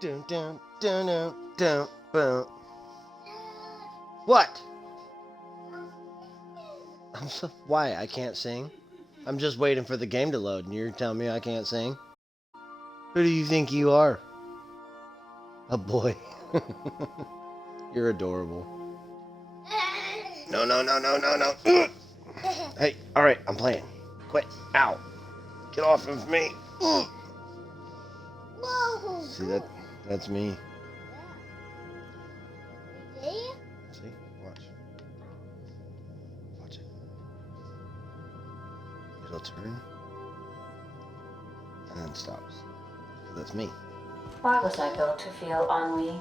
Dun, dun, dun, dun, dun, dun. What? Why? I can't sing? I'm just waiting for the game to load, and you're telling me I can't sing? Who do you think you are? A boy. You're adorable. No, no, no, no, no, no. Hey, alright, I'm playing. Quit. Ow. Get off of me. See that? That's me. See? Watch. Watch it. It'll turn and then stops. That's me. Why was I built to feel ennui?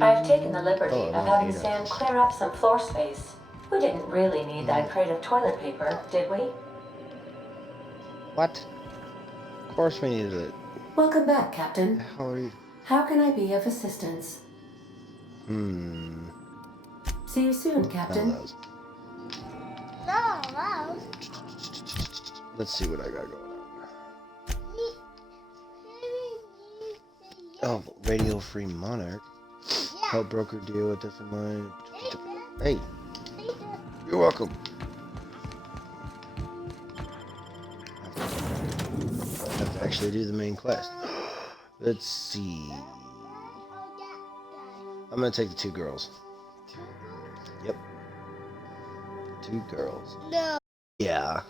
I've taken the liberty of having Sam clear up some floor space. We didn't really need that crate of toilet paper, did we? What? Of course we needed it. Welcome back, Captain. How are you? How can I be of assistance? See you soon, Captain. Let's see what I got going on. Oh, Radio Free Monarch. Help broker deal with this in mind. Hey, you're welcome. I have to actually do the main quest. Let's see. I'm gonna take the two girls. Yep. 2 girls. No. Yeah.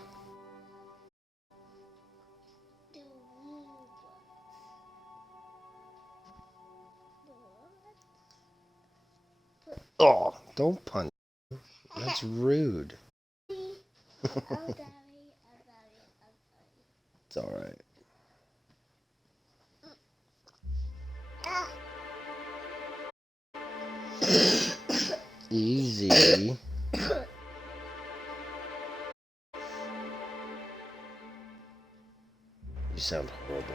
Oh, don't punch. That's rude. It's alright. Easy. You sound horrible.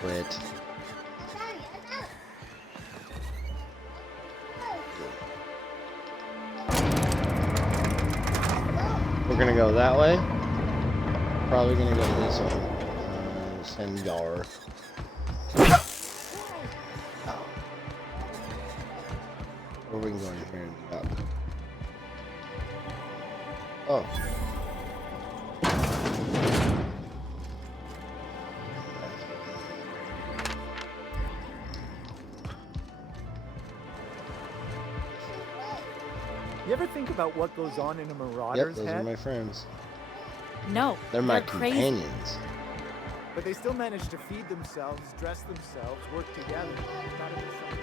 Quit. We're gonna go that way. Probably gonna go to this one. Sengar. Or we can go in here and up. Oh. You ever think about what goes on in a Yep, marauder's those are head? my friends. No, They're my crazy. companions. But they still manage to feed themselves, dress themselves, work together. Gotta be something.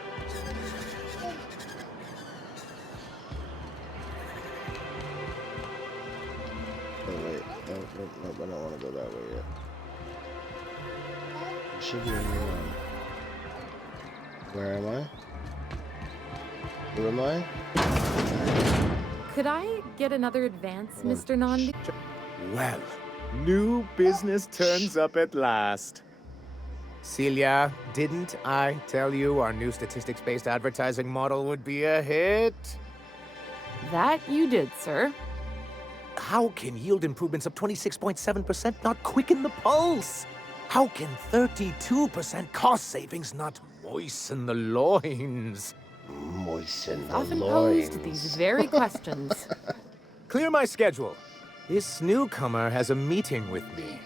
Oh wait, nope, I don't want to go that way yet. There should be a new one. Where am I? Who am I? Could I get another advance, Mr. Nandi? Well, new business turns up at last. Celia, didn't I tell you our new statistics-based advertising model would be a hit? That you did, sir. How can yield improvements of 26.7% not quicken the pulse? How can 32% cost savings not moisten the loins? Moisten the Often loins. posed these very questions. Clear my schedule. This newcomer has a meeting with me.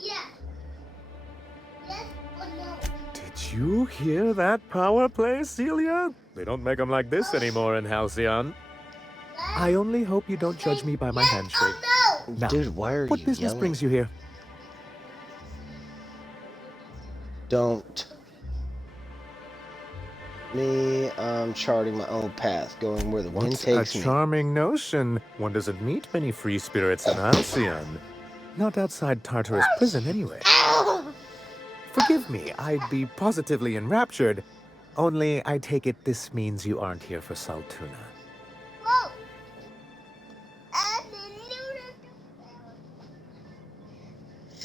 Yeah. Yes or no? Did you hear that power play, Celia? They don't make them like this anymore in Halcyon. I only hope you don't judge me by my handshake. No. Now, Dude, why are what you business yelling? brings you here? Don't. Me, I'm charting my own path, going where the wind What a takes me. charming notion. One doesn't meet many free spirits in Halcyon. Not outside Tartarus prison, anyway. Forgive me, I'd be positively enraptured. Only, I take it this means you aren't here for Saltuna. Whoa.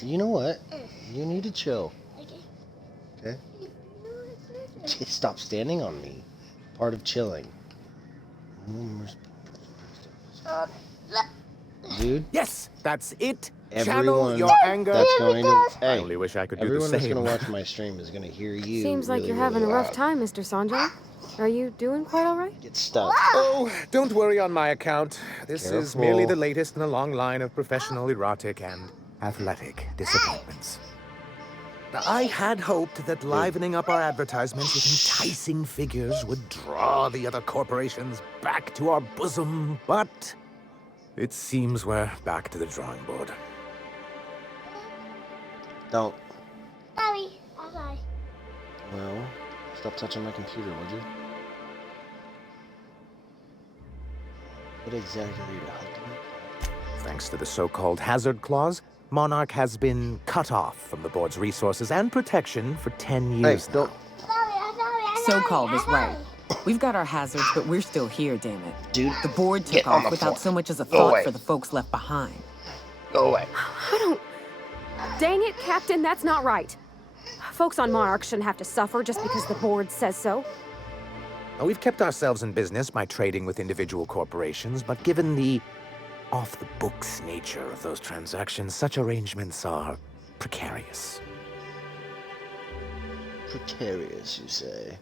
You know what? You need to chill. Okay? Stop standing on me. Part of chilling. dude. Yes, that's it. Everyone Channel your anger. that's going to... I Hey, only wish I could do the everyone that's same. going to watch my stream is going to hear you. Seems like really, you're having really a rough loud. time, Mr. Sanjay. Are you doing quite all right? Get stuck. Oh, don't worry on my account. This is Careful. merely the latest in a long line of professional erotic and athletic disappointments. I had hoped that livening up our advertisements with enticing figures would draw the other corporations back to our bosom, but it seems we're back to the drawing board. Don't. Sorry. I'm sorry. Well, stop touching my computer, would you? What exactly are you hunting? Thanks to the so-called hazard clause, Monarch has been cut off from the board's resources and protection for 10 Hey, years now. don't... Sorry. I'm sorry. I'm sorry. So-called is I'm right. sorry. We've got our hazards, but we're still here, damn it. Dude, The board Get took on off the without floor. so much as a Go thought away. for the folks left behind. go away. I don't... Dang it, Captain, that's not right. Folks on Monarch shouldn't have to suffer just because the board says so. Now, we've kept ourselves in business by trading with individual corporations, but given the off-the-books nature of those transactions, such arrangements are precarious. Precarious, you say?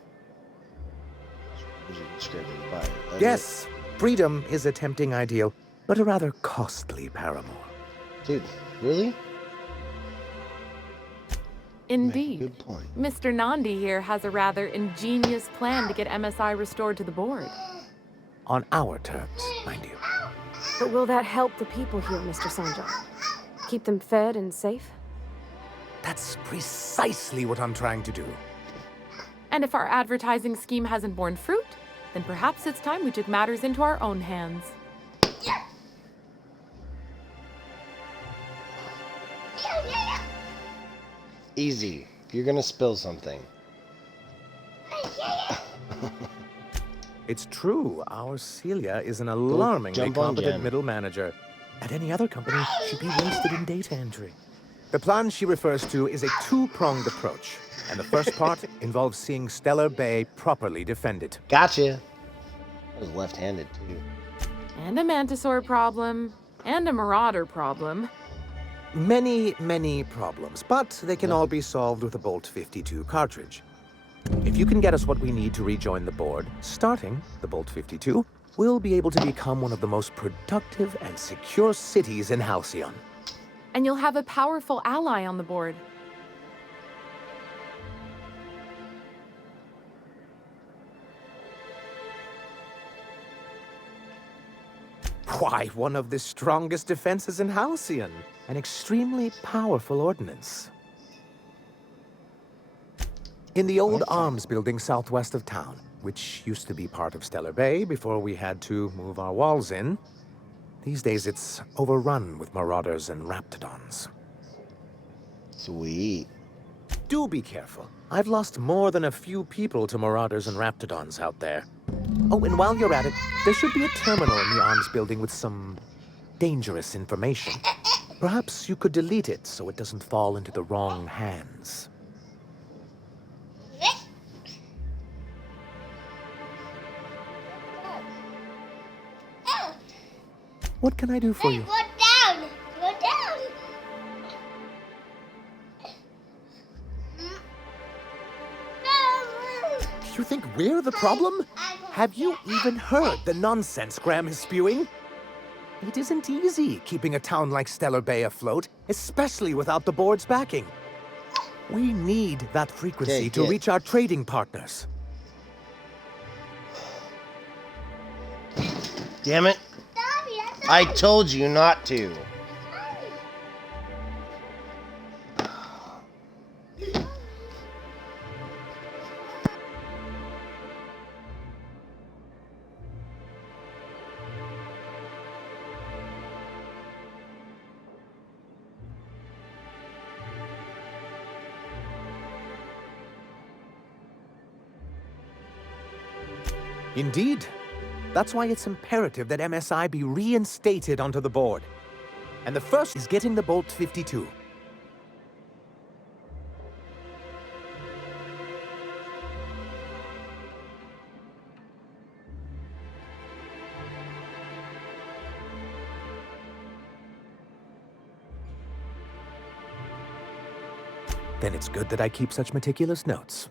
Scraping by. Yes, freedom is a tempting ideal, but a rather costly paramour. Dude, really? Indeed. Good point. Mr. Nandi here has a rather ingenious plan to get MSI restored to the board. On our terms, mind you. But will that help the people here, Mr. Sanjay? Keep them fed and safe? That's precisely what I'm trying to do. And if our advertising scheme hasn't borne fruit, then perhaps it's time we took matters into our own hands. Easy. You're gonna spill something. It's true, our Celia is an alarmingly jump on competent Jen. middle manager. At any other company, she'd be wasted in data entry. The plan she refers to is a two-pronged approach, and the first part involves seeing Stellar Bay properly defended. Gotcha. I was left-handed, too. And a Mantisaur problem. And a Marauder problem. Many, many problems, but they can all be solved with a Bolt 52 cartridge. If you can get us what we need to rejoin the board, starting the Bolt 52, we'll be able to become one of the most productive and secure cities in Halcyon. And you'll have a powerful ally on the board. Why, one of the strongest defenses in Halcyon. An extremely powerful ordnance. In the old arms building southwest of town, which used to be part of Stellar Bay before we had to move our walls in, these days it's overrun with marauders and raptidons. Sweet. Do be careful. I've lost more than a few people to marauders and raptidons out there. Oh, and while you're at it, there should be a terminal in the arms building with some dangerous information. Perhaps you could delete it so it doesn't fall into the wrong hands. What can I do for you? Go down. Go down. No. Do you think we're the problem? Have you even heard the nonsense Graham is spewing? It isn't easy keeping a town like Stellar Bay afloat, especially without the board's backing. We need that frequency Okay, to yeah. reach our trading partners. Damn it. Sorry. I'm I sorry. told you not to. Indeed. That's why it's imperative that MSI be reinstated onto the board. And the first is getting the Bolt 52. Then it's good that I keep such meticulous notes.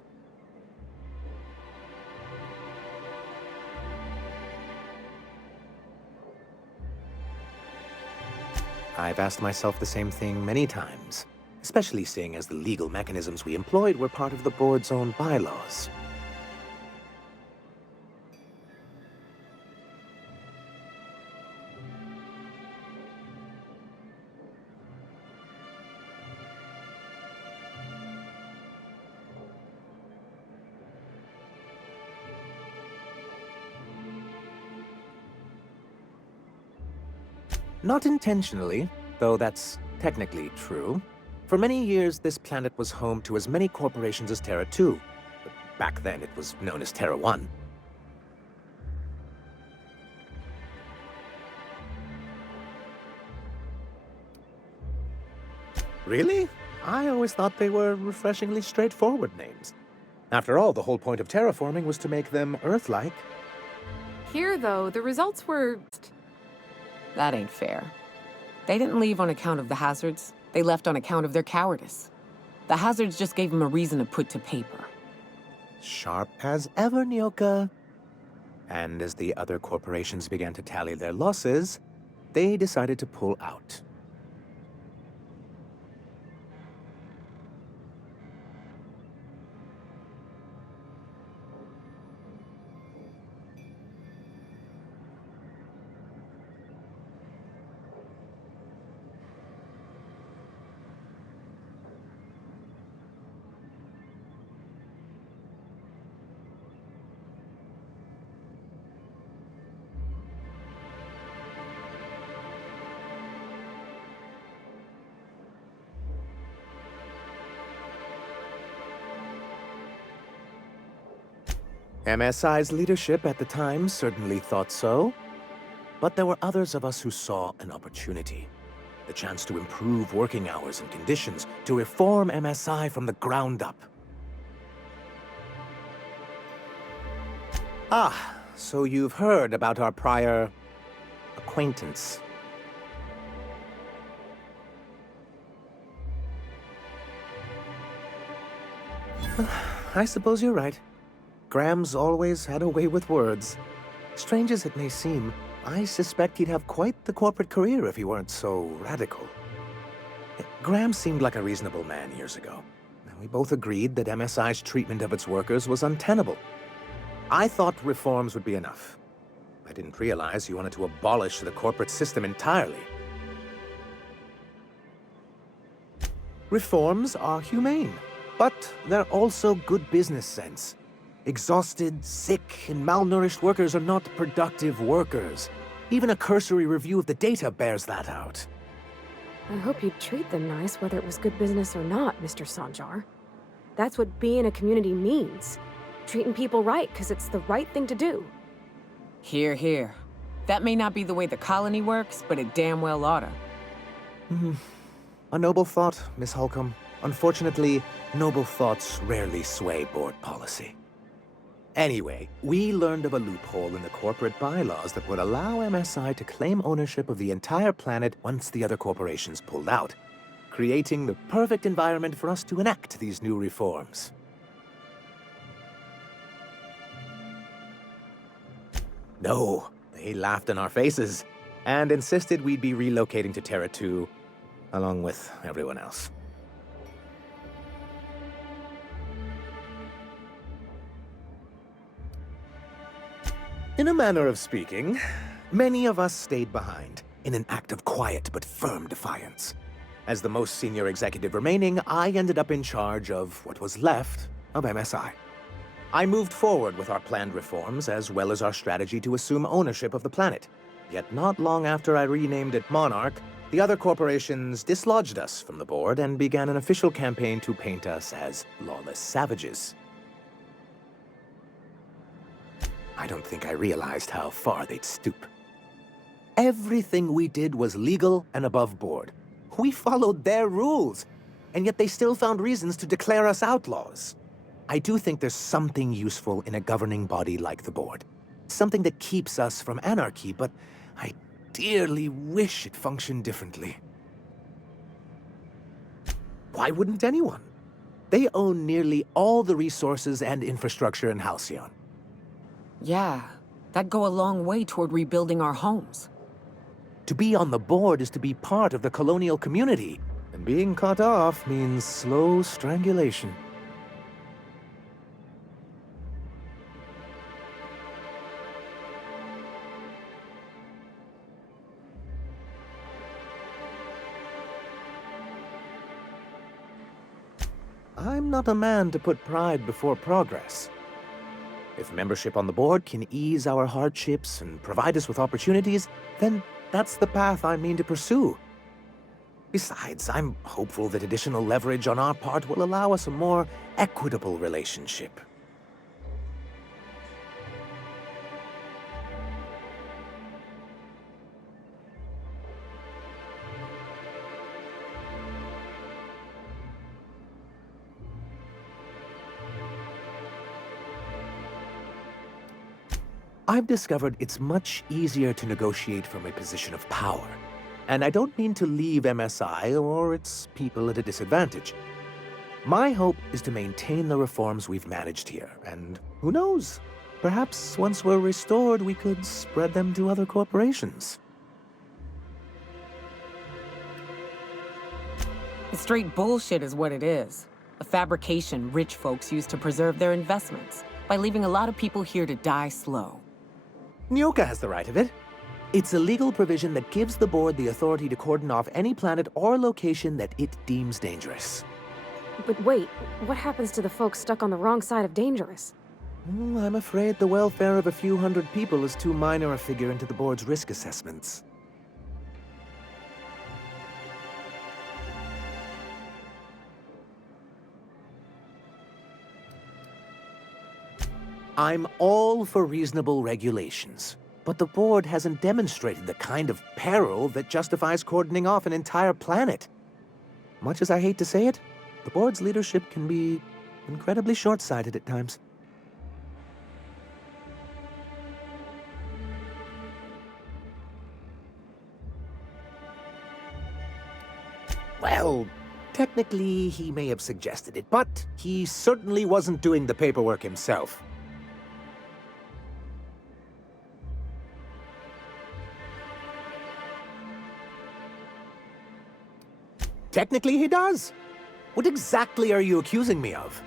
I've asked myself the same thing many times, especially seeing as the legal mechanisms we employed were part of the board's own bylaws. Not intentionally, though that's technically true. For many years, this planet was home to as many corporations as Terra 2. But back then, it was known as Terra 1. Really? I always thought they were refreshingly straightforward names. After all, the whole point of terraforming was to make them Earth-like. Here, though, the results were... That ain't fair. They didn't leave on account of the hazards. They left on account of their cowardice. The hazards just gave them a reason to put to paper. Sharp as ever, Nyoka. And as the other corporations began to tally their losses, they decided to pull out. MSI's leadership at the time certainly thought so, but there were others of us who saw an opportunity. The chance to improve working hours and conditions, to reform MSI from the ground up. Ah, so you've heard about our prior acquaintance. I suppose you're right. Graham's always had a way with words. Strange as it may seem, I suspect he'd have quite the corporate career if he weren't so radical. Graham seemed like a reasonable man years ago. We both agreed that MSI's treatment of its workers was untenable. I thought reforms would be enough. I didn't realize you wanted to abolish the corporate system entirely. Reforms are humane, but they're also good business sense. Exhausted, sick, and malnourished workers are not productive workers. Even a cursory review of the data bears that out. I hope you'd treat them nice, whether it was good business or not, Mr. Sanjar. That's what being a community means. Treating people right, because it's the right thing to do. Here, here. That may not be the way the colony works, but it damn well oughta. A noble thought, Miss Holcomb. Unfortunately, noble thoughts rarely sway board policy. Anyway, we learned of a loophole in the corporate bylaws that would allow MSI to claim ownership of the entire planet once the other corporations pulled out, creating the perfect environment for us to enact these new reforms. No, they laughed in our faces and insisted we'd be relocating to Terra 2, along with everyone else. In a manner of speaking, many of us stayed behind, in an act of quiet but firm defiance. As the most senior executive remaining, I ended up in charge of what was left of MSI. I moved forward with our planned reforms, as well as our strategy to assume ownership of the planet. Yet not long after I renamed it Monarch, the other corporations dislodged us from the board and began an official campaign to paint us as lawless savages. I don't think I realized how far they'd stoop. Everything we did was legal and above board. We followed their rules, and yet they still found reasons to declare us outlaws. I do think there's something useful in a governing body like the board. Something that keeps us from anarchy, but I dearly wish it functioned differently. Why wouldn't anyone? They own nearly all the resources and infrastructure in Halcyon. Yeah, that'd go a long way toward rebuilding our homes. To be on the board is to be part of the colonial community, and being cut off means slow strangulation. I'm not a man to put pride before progress. If membership on the board can ease our hardships and provide us with opportunities, then that's the path I mean to pursue. Besides, I'm hopeful that additional leverage on our part will allow us a more equitable relationship. I've discovered it's much easier to negotiate from a position of power. And I don't mean to leave MSI or its people at a disadvantage. My hope is to maintain the reforms we've managed here, and who knows? Perhaps once we're restored, we could spread them to other corporations. It's straight bullshit is what it is. A fabrication rich folks use to preserve their investments by leaving a lot of people here to die slow. Nyoka has the right of it. It's a legal provision that gives the board the authority to cordon off any planet or location that it deems dangerous. But wait, what happens to the folks stuck on the wrong side of dangerous? I'm afraid the welfare of a few hundred people is too minor a figure into the board's risk assessments. I'm all for reasonable regulations, but the board hasn't demonstrated the kind of peril that justifies cordoning off an entire planet. Much as I hate to say it, the board's leadership can be incredibly short-sighted at times. Well, technically he may have suggested it, but he certainly wasn't doing the paperwork himself. Technically, he does. What exactly are you accusing me of?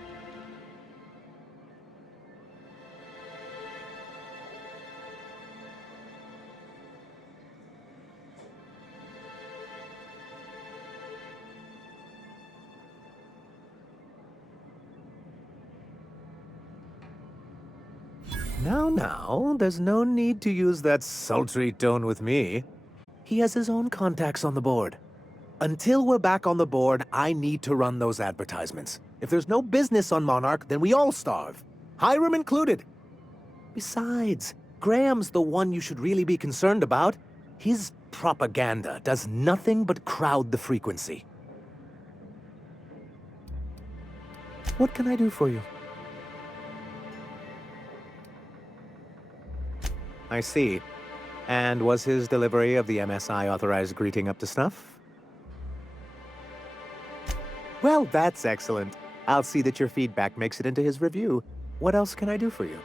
Now, there's no need to use that sultry tone with me. He has his own contacts on the board. Until we're back on the board, I need to run those advertisements. If there's no business on Monarch, then we all starve. Hiram included. Besides, Graham's the one you should really be concerned about. His propaganda does nothing but crowd the frequency. What can I do for you? I see. And was his delivery of the MSI authorized greeting up to snuff? Well, that's excellent. I'll see that your feedback makes it into his review. What else can I do for you?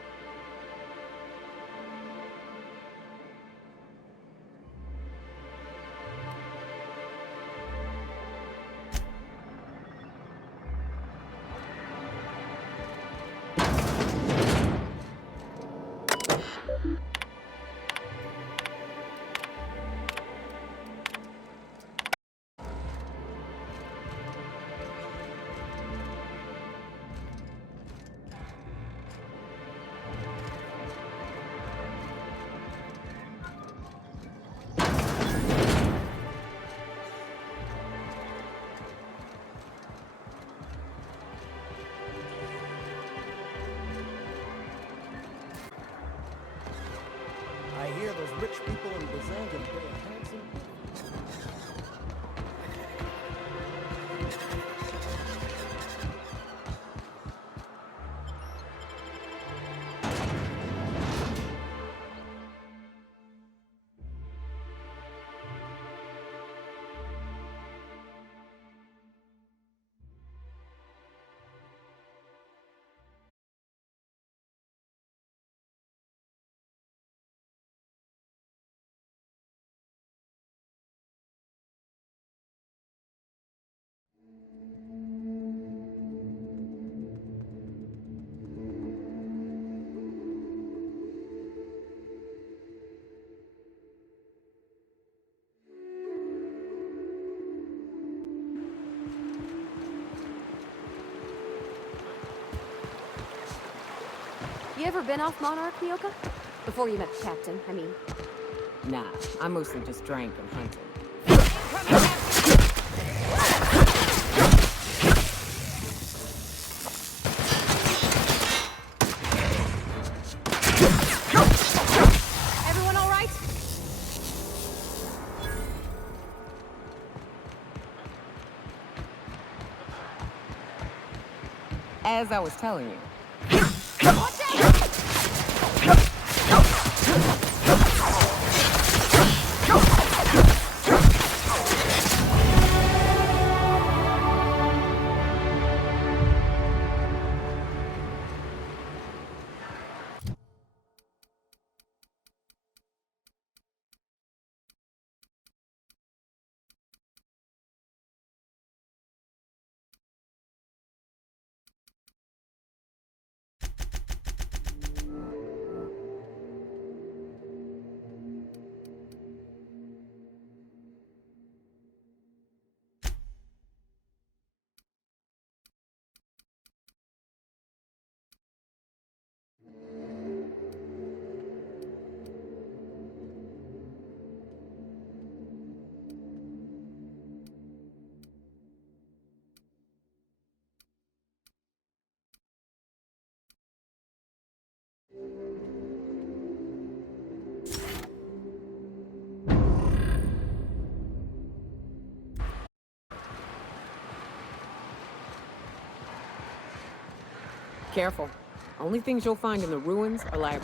I hear those rich people in Bazan can pay a handsome... ever been off Monarch, Nyoka? Before you met the captain, I mean. Nah, I mostly just drank and hunted. Everyone all right? As I was telling you. Careful. Only things you'll find in the ruins are like...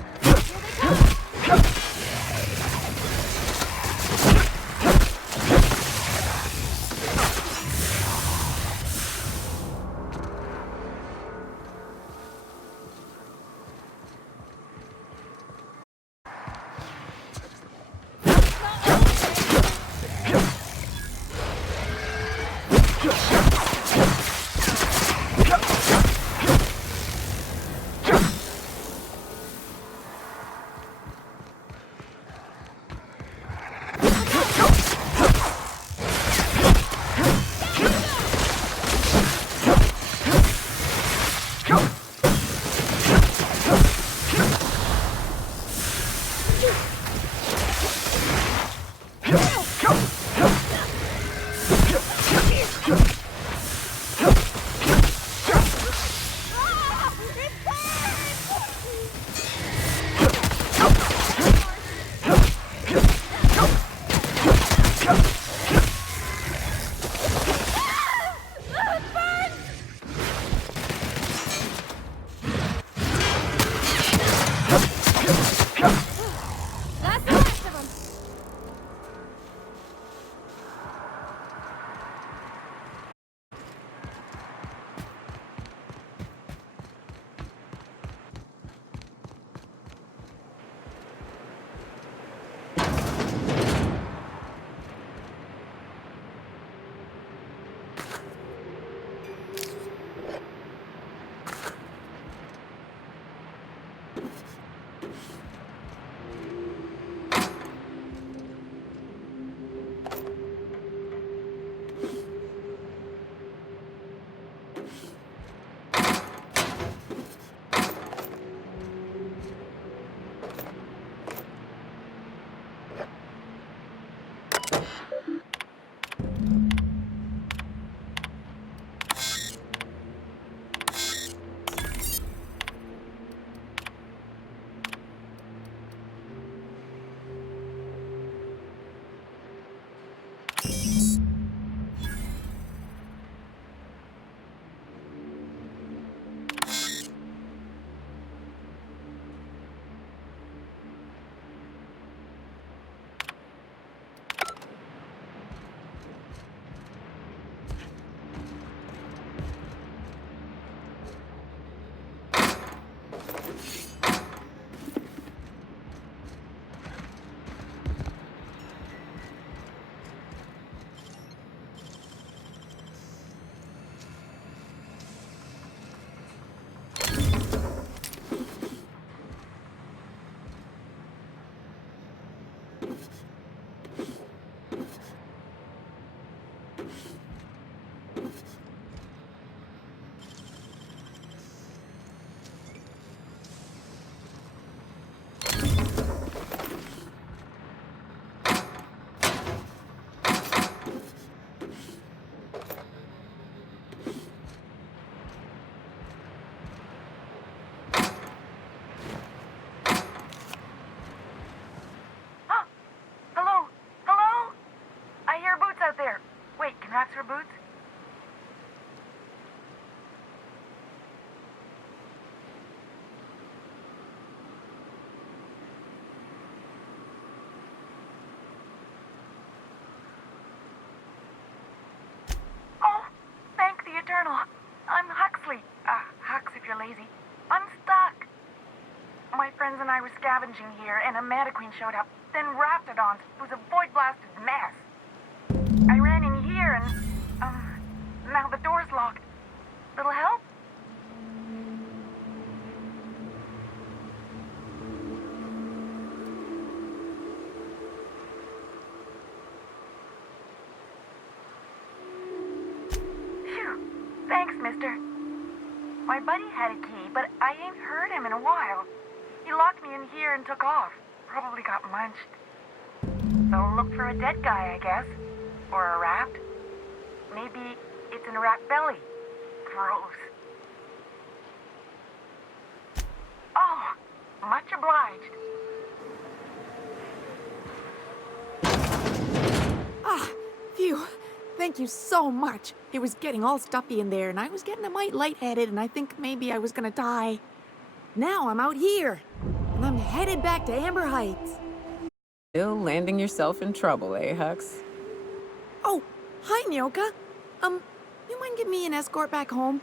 were scavenging here, and a Mantiqueen showed up. Then Raptidons. It was a void-blasted mess. I ran in here, and, now the door's locked. Little help? Phew. Thanks, mister. My buddy had a key, but I ain't heard him in a while. He locked me in here and took off. Probably got munched. So look for a dead guy, I guess. Or a rat. Maybe it's in a rat belly. Gross. Oh, much obliged. Ah, phew. Thank you so much. It was getting all stuffy in there, and I was getting a mite lightheaded, and I think maybe I was gonna die. Now I'm out here, and I'm headed back to Amber Heights. Still landing yourself in trouble, eh, Hux? Oh, hi, Nyoka. You mind giving me an escort back home?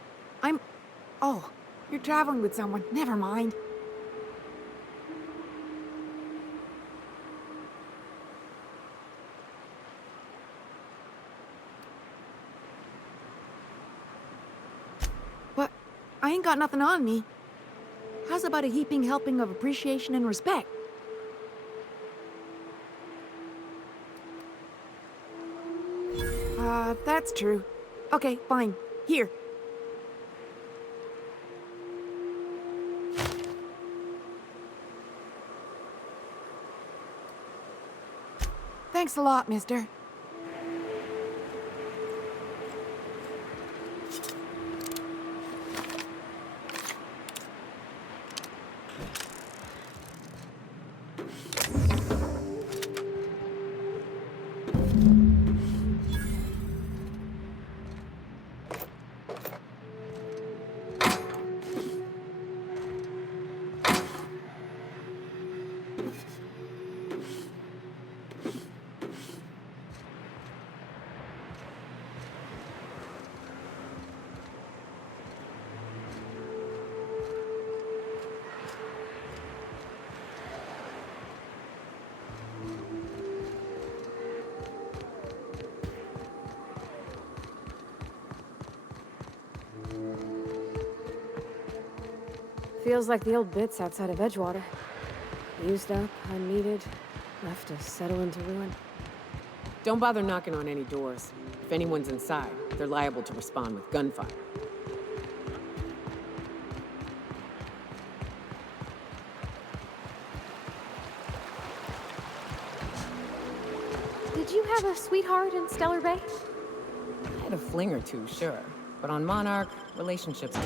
Oh, you're traveling with someone. Never mind. But I ain't got nothing on me. How's about a heaping helping of appreciation and respect? That's true. Okay, fine. Here. Thanks a lot, mister. Feels like the old bits outside of Edgewater. Used up, unneeded, left to settle into ruin. Don't bother knocking on any doors. If anyone's inside, they're liable to respond with gunfire. Did you have a sweetheart in Stellar Bay? I had a fling or two, sure. But on Monarch, relationships...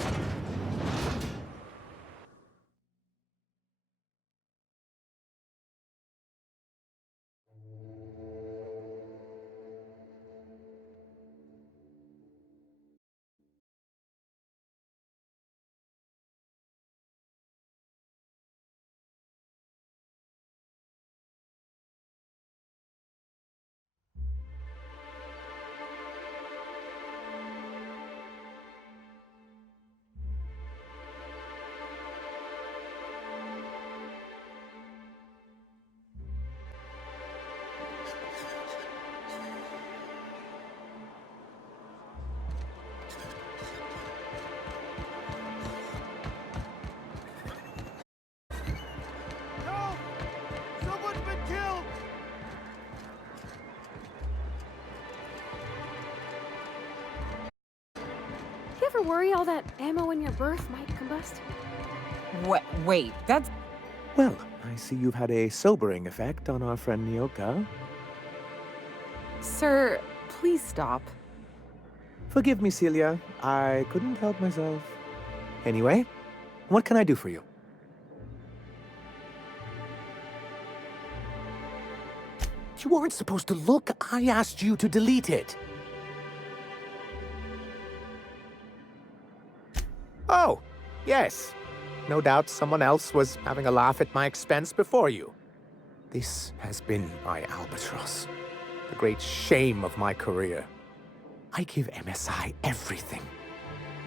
No! Someone's been killed! You ever worry all that ammo in your berth might combust? Wait, that's... Well, I see you've had a sobering effect on our friend Nyoka. Sir, please stop. Forgive me, Celia. I couldn't help myself. Anyway, what can I do for you? You weren't supposed to look. I asked you to delete it. Oh, yes. No doubt someone else was having a laugh at my expense before you. This has been my albatross, the great shame of my career. I give MSI everything.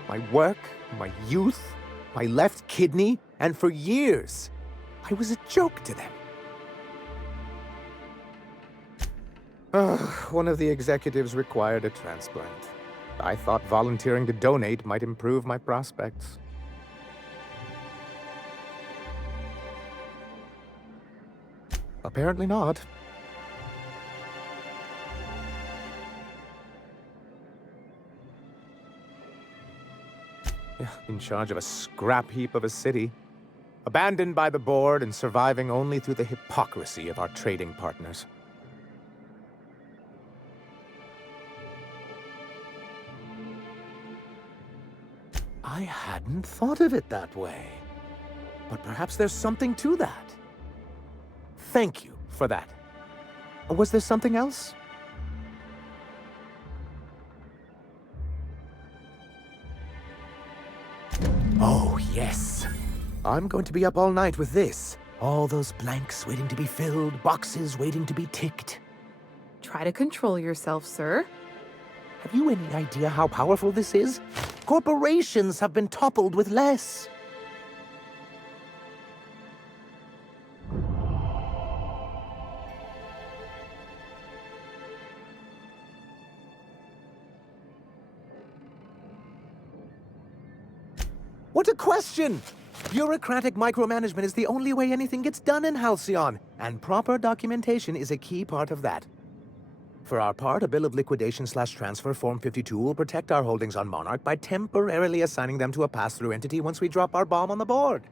My work, my youth, my left kidney, and for years, I was a joke to them. One of the executives required a transplant. I thought volunteering to donate might improve my prospects. Apparently not. In charge of a scrap heap of a city, abandoned by the board and surviving only through the hypocrisy of our trading partners. I hadn't thought of it that way. But perhaps there's something to that. Thank you for that. Was there something else? Oh, yes. I'm going to be up all night with this. All those blanks waiting to be filled, boxes waiting to be ticked. Try to control yourself, sir. Have you any idea how powerful this is? Corporations have been toppled with less. What a question! Bureaucratic micromanagement is the only way anything gets done in Halcyon, and proper documentation is a key part of that. For our part, a bill of liquidation/transfer Form 52 will protect our holdings on Monarch by temporarily assigning them to a pass-through entity once we drop our bomb on the board.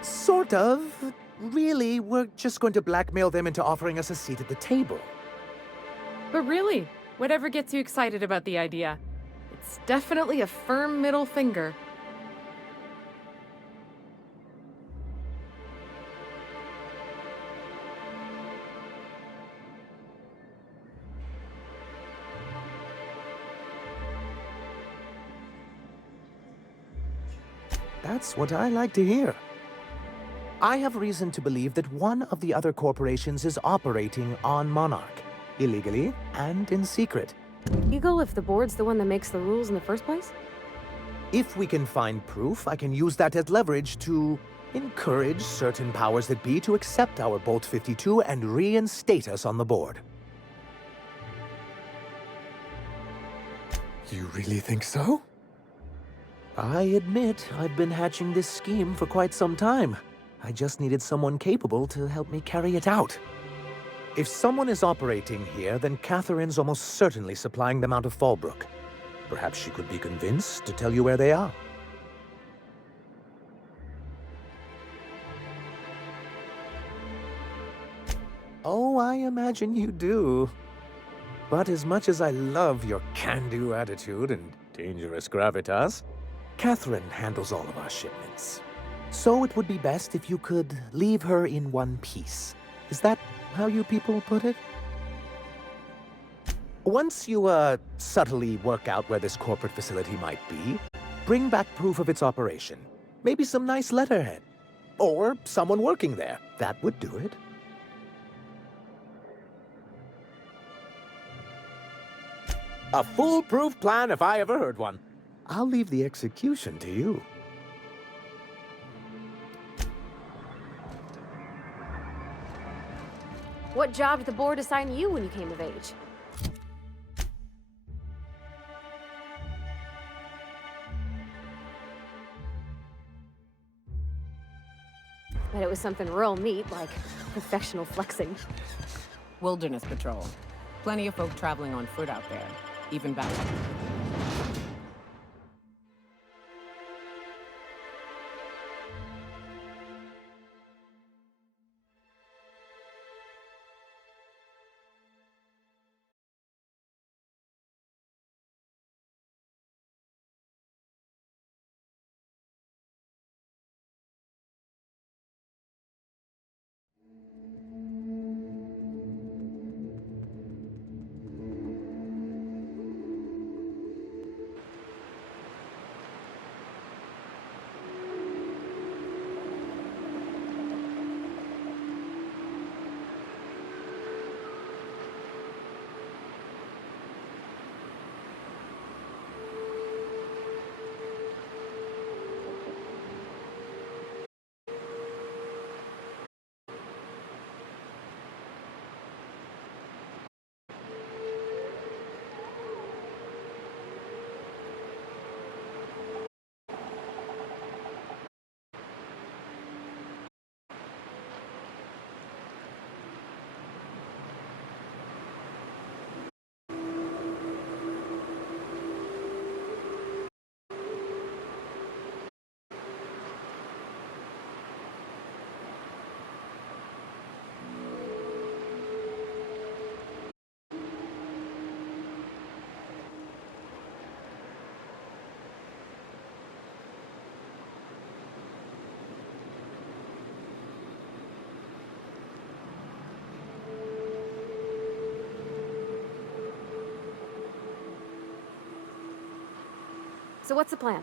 Sort of. Really, we're just going to blackmail them into offering us a seat at the table. But really, whatever gets you excited about the idea, it's definitely a firm middle finger. That's what I like to hear. I have reason to believe that one of the other corporations is operating on Monarch, illegally and in secret. Legal if the board's the one that makes the rules in the first place? If we can find proof, I can use that as leverage to encourage certain powers that be to accept our Bolt 52 and reinstate us on the board. You really think so? I admit I've been hatching this scheme for quite some time. I just needed someone capable to help me carry it out. If someone is operating here, then Catherine's almost certainly supplying them out of Fallbrook. Perhaps she could be convinced to tell you where they are. Oh, I imagine you do. But as much as I love your can-do attitude and dangerous gravitas, Catherine handles all of our shipments. So it would be best if you could leave her in one piece. Is that how you people put it? Once you, subtly work out where this corporate facility might be, bring back proof of its operation. Maybe some nice letterhead. Or someone working there. That would do it. A foolproof plan if I ever heard one. I'll leave the execution to you. What job did the board assign you when you came of age? Bet it was something real neat, like professional flexing. Wilderness patrol. Plenty of folk traveling on foot out there, even back. So what's the plan?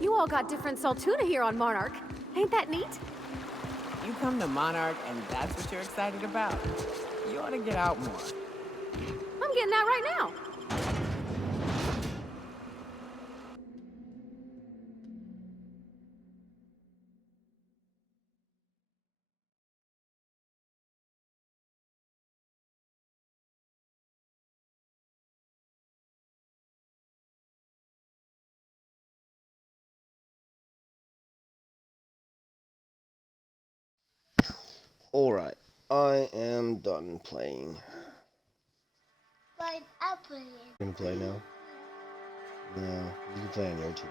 You all got different Saltuna here on Monarch. Ain't that neat? You come to Monarch and that's what you're excited about? You ought to get out more. I'm getting out right now. Alright, I am done playing. But I'll play it. You can play now? No, you can play on your TV.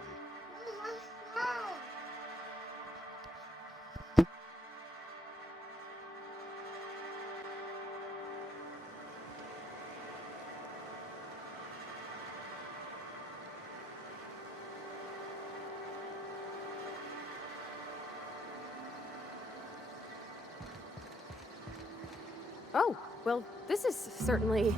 Oh, well, this is certainly